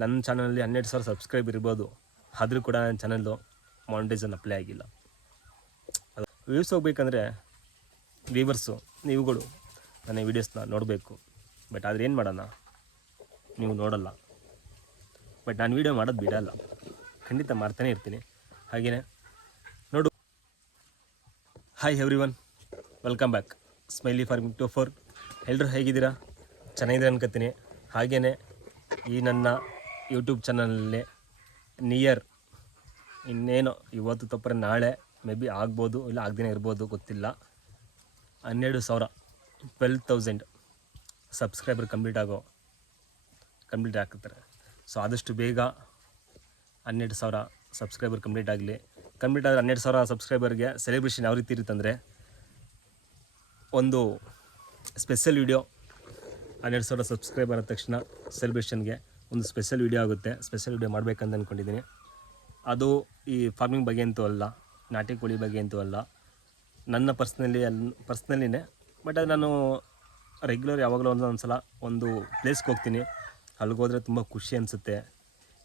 ನನ್ನ ಚಾನಲಲ್ಲಿ 12,000 ಸಬ್ಸ್ಕ್ರೈಬ್ ಇರ್ಬೋದು, ಆದರೂ ಕೂಡ ನನ್ನ ಚಾನಲ್ಲು ಮಾನಿಟೈಸೇಷನ್ ಅಪ್ಲೈ ಆಗಿಲ್ಲ. ವ್ಯೂಸ್ ಹೋಗ್ಬೇಕಂದ್ರೆ ವ್ಯೂವರ್ಸು ನೀವುಗಳು ನನ್ನ ವೀಡಿಯೋಸ್ನ ನೋಡಬೇಕು. ಬಟ್ ಆದರೆ ಏನು ಮಾಡೋಣ, ನೀವು ನೋಡಲ್ಲ. ಬಟ್ ನಾನು ವೀಡಿಯೋ ಮಾಡೋದು ಬಿಡಲ್ಲ, ಖಂಡಿತ ಮಾಡ್ತಾನೆ ಇರ್ತೀನಿ. ಹಾಗೆಯೇ ನೋಡು. Hi everyone, welcome back smiley farming 24. ಎಲ್ಲರೂ ಹೇಗಿದ್ದೀರಾ? ಚೆನ್ನಾಗಿದೆ ಅನ್ಕೋತೀನಿ. ಹಾಗೆಯೇ ಈ ನನ್ನ ಯೂಟ್ಯೂಬ್ ಚಾನಲಲ್ಲಿ ನಿಯರ್ ಇನ್ನೇನು ಇವತ್ತು ತಪ್ಪರೆ ನಾಳೆ ಮೇ ಬಿ ಆಗ್ಬೋದು, ಇಲ್ಲ ಆಗದೇ ಇರ್ಬೋದು, ಗೊತ್ತಿಲ್ಲ. 12,000 ಸಬ್ಸ್ಕ್ರೈಬರ್ ಕಂಪ್ಲೀಟ್ ಆಗ್ತಾರೆ. ಸೊ ಆದಷ್ಟು ಬೇಗ 12,000 ಸಬ್ಸ್ಕ್ರೈಬರ್ ಕಂಪ್ಲೀಟ್ ಆಗಲಿ. ಕಂಪ್ಲೀಟ್ ಆದರೆ 12,000 ಸಬ್ಸ್ಕ್ರೈಬರ್ಗೆ ಸೆಲೆಬ್ರೇಷನ್ ಯಾವ ರೀತಿ ಇರುತ್ತಂದರೆ, ಒಂದು ಸ್ಪೆಷಲ್ ವೀಡಿಯೋ 12,000 ಸಬ್ಸ್ಕ್ರೈಬರ್ ಆದ ತಕ್ಷಣ ಸೆಲೆಬ್ರೇಷನ್ಗೆ ಒಂದು ಸ್ಪೆಷಲ್ ವೀಡಿಯೋ ಆಗುತ್ತೆ. ಸ್ಪೆಷಲ್ ವೀಡಿಯೋ ಮಾಡಬೇಕಂತ ಅಂದ್ಕೊಂಡಿದ್ದೀನಿ. ಅದು ಈ ಫಾರ್ಮಿಂಗ್ ಬಗ್ಗೆ ಅಂತೂ ಅಲ್ಲ, ನಾಟಿ ಕೋಳಿ ಬಗ್ಗೆ ಅಂತೂ ಅಲ್ಲ, ನನ್ನ ಪರ್ಸ್ನಲಿನೇ. ಬಟ್ ಅದು ನಾನು ರೆಗ್ಯುಲರ್ ಯಾವಾಗಲೂ ಒಂದು ಸಲ ಒಂದು ಪ್ಲೇಸ್ಗೆ ಹೋಗ್ತೀನಿ. ಅಲ್ಲಿಗೋದ್ರೆ ತುಂಬ ಖುಷಿ ಅನಿಸುತ್ತೆ,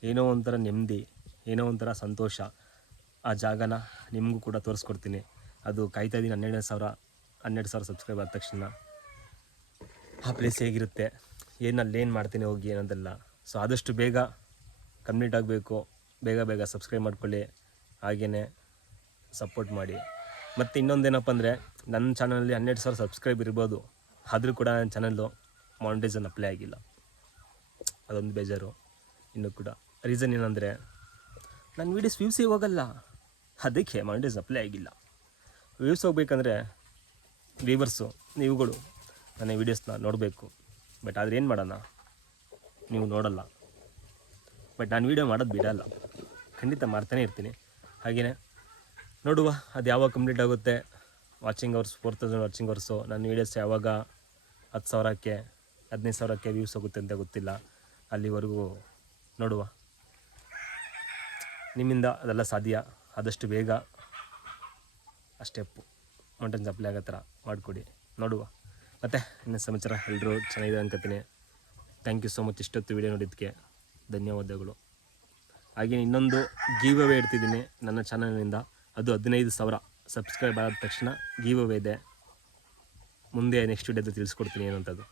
ಏನೋ ಒಂಥರ ನೆಮ್ಮದಿ, ಏನೋ ಒಂಥರ ಸಂತೋಷ. ಆ ಜಾಗನ ನಿಮಗೂ ಕೂಡ ತೋರಿಸ್ಕೊಡ್ತೀನಿ. ಅದು ಕಾಯ್ತಾ ಇದ್ದೀನಿ 12,000 ಸಬ್ಸ್ಕ್ರೈಬ್ ಆದ ತಕ್ಷಣ ಆ ಪ್ಲೇಸ್ ಹೇಗಿರುತ್ತೆ, ಅಲ್ಲೇನು ಮಾಡ್ತೀನಿ ಹೋಗಿ ಅನ್ನೋದೆಲ್ಲ. ಸೊ ಆದಷ್ಟು ಬೇಗ ಕಂಪ್ಲೀಟ್ ಆಗಬೇಕು. ಬೇಗ ಸಬ್ಸ್ಕ್ರೈಬ್ ಮಾಡ್ಕೊಳ್ಳಿ, ಹಾಗೆಯೇ ಸಪೋರ್ಟ್ ಮಾಡಿ. ಮತ್ತು ಇನ್ನೊಂದೇನಪ್ಪ ಅಂದರೆ, ನನ್ನ ಚಾನಲಲ್ಲಿ 12,000 ಸಬ್ಸ್ಕ್ರೈಬ್ ಇರ್ಬೋದು, ಆದರೂ ಕೂಡ ನನ್ನ ಚಾನಲ್ಲು ಮಾನಿಟೈಸೇಷನ್ ಅಪ್ಲೈ ಆಗಿಲ್ಲ. ಅದೊಂದು ಬೇಜಾರು. ಇನ್ನೂ ಕೂಡ ರೀಸನ್ ಏನಂದರೆ, ನನ್ನ ವೀಡಿಯೋಸ್ ವ್ಯೂಸೇ ಹೋಗಲ್ಲ, ಅದಕ್ಕೆ ಮಾನಿಟೈಸೇಷನ್ ಅಪ್ಲೈ ಆಗಿಲ್ಲ. ವ್ಯೂಸ್ ಹೋಗ್ಬೇಕಂದ್ರೆ ವ್ಯೂವರ್ಸು ನೀವುಗಳು ನನ್ನ ವೀಡಿಯೋಸ್ನ ನೋಡಬೇಕು. ಬಟ್ ಆದರೆ ಏನು ಮಾಡೋಣ, ನೀವು ನೋಡಲ್ಲ. ಬಟ್ ನಾನು ವೀಡಿಯೋ ಮಾಡೋದು ಬಿಡಲ್ಲ, ಖಂಡಿತ ಮಾಡ್ತಾನೆ ಇರ್ತೀನಿ. ಹಾಗೆಯೇ ನೋಡುವ ಅದು ಯಾವಾಗ ಕಂಪ್ಲೀಟ್ ಆಗುತ್ತೆ. Watching hours 4,000 watching hours. ನನ್ನ ವೀಡಿಯೋಸ್ ಯಾವಾಗ 10,000ಕ್ಕೆ 15,000ಕ್ಕೆ ವ್ಯೂಸ್ ಹೋಗುತ್ತೆ ಅಂತ ಗೊತ್ತಿಲ್ಲ. ಅಲ್ಲಿವರೆಗೂ ನೋಡುವ. ನಿಮ್ಮಿಂದ ಅದೆಲ್ಲ ಸಾಧ್ಯ. ಆದಷ್ಟು ಬೇಗ ಆ ಸ್ಟೆಪ್ಪು ಮಾನಿಟೈಸೇಷನ್ ಅಪ್ಲೈ ಆಗೋ ಥರ ಮಾಡಿಕೊಡಿ, ನೋಡುವ. ಮತ್ತು ಇನ್ನು ಸಮಾಚಾರ ಎಲ್ಲರೂ ಚೆನ್ನಾಗಿದೆ ಅನ್ಕೋತೀನಿ. ಥ್ಯಾಂಕ್ ಯು ಸೋ ಮಚ್ ಇಷ್ಟೊತ್ತು ವೀಡಿಯೋ ನೋಡಿದ್ದಕ್ಕೆ ಧನ್ಯವಾದಗಳು. ಹಾಗೆ ಇನ್ನೊಂದು ಗಿವ್ ಅವೇ ಇಡ್ತಿದ್ದೀನಿ ನನ್ನ ಚಾನಲ್ನಿಂದ. ಅದು 15,000 ಸಬ್ಸ್ಕ್ರೈಬ್ ಆದ ತಕ್ಷಣ ಗಿವ್ ಅವೇ ಇದೆ. ಮುಂದೆ ನೆಕ್ಸ್ಟ್ ವೀಡಿಯೋದಲ್ಲಿ ತಿಳಿಸ್ಕೊಡ್ತೀನಿ ಏನಂತದ್ದು.